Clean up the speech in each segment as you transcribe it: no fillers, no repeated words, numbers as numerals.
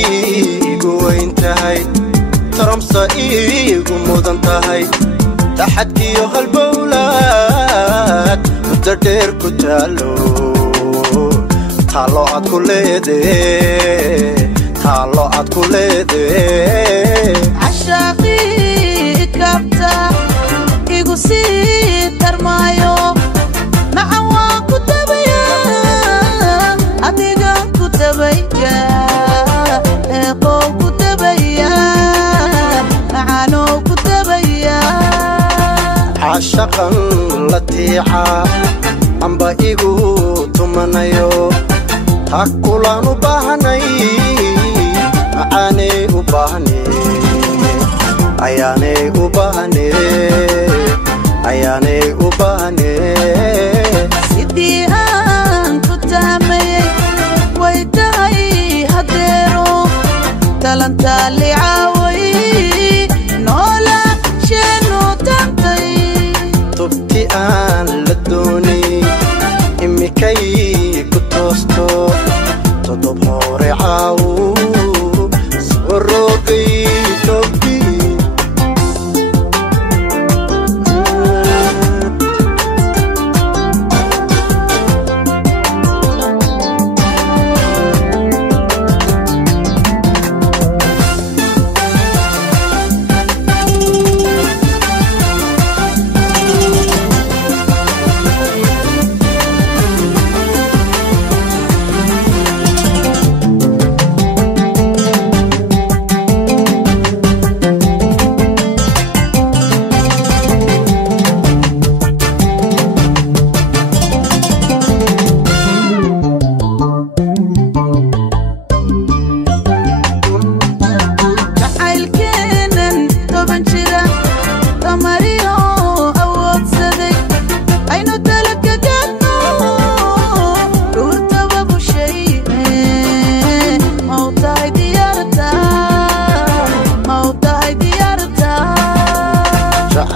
igu weyn tahay taramsa igu mudan tahay taxadkiyo halbowlaad muddo dheer ku taalo taalo aad ku leedee عشاقي كبتا igu sii tarmaayo macawaa ku tabaya adiga ku tabaya eeqow ku tabaya macaanow ku tabaya عاشقاً لطيعة amba igu tumanayo takulan u baahnay macaanay u baahnay ayaanay u baahnay sidii aan ku tahmayay way tahay hadeero talantaali caaway noola sheenu tantay tubti aan la doonay imikay ku toosto todob hore caawu soo rogay tobki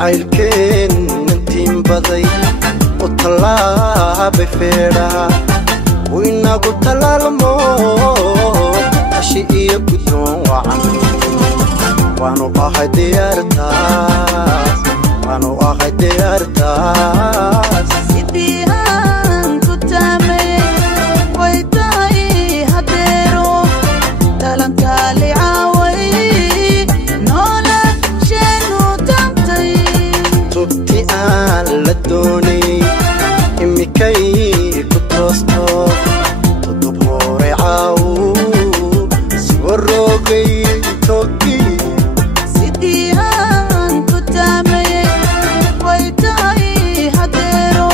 عيلكين انتين بضي وطلع بفيرا وإنا قلت للموت أشيئي بدون وعن وانو أخي ديارتاس sidii aan ku tahmayay way tahay hadeero talantaali caaway noola sheenu tantay tubti aan la doonay imikay ku toosto todob hore caawu soo rogay tobki sidii aan ku tahmayay way tahay hadeero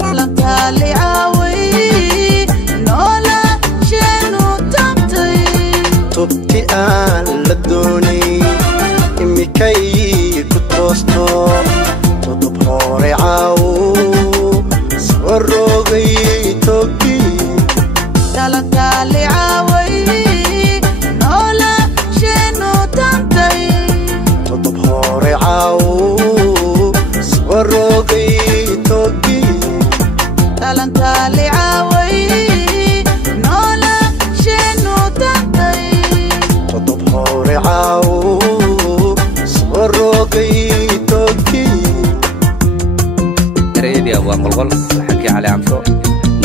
talantaali caaway noola sheenu tantay tubti aan la doonay imikay ku toosto todob hore caawu soo rogay tobki talantaali caaway noola sheenu tantay todob hore caawu soo rogay tobki talantaali caaway noola sheenu tantay todob hore caawu soo rogay tobki راديو وانقلقل حكي على عمسو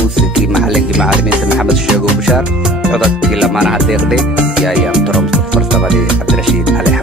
موسيقي محلنجي معلمين محمد الشيخ وبشار عضت كلا ما انا هديق دي يا ايام ترمز فرصة عبد الرشيد علي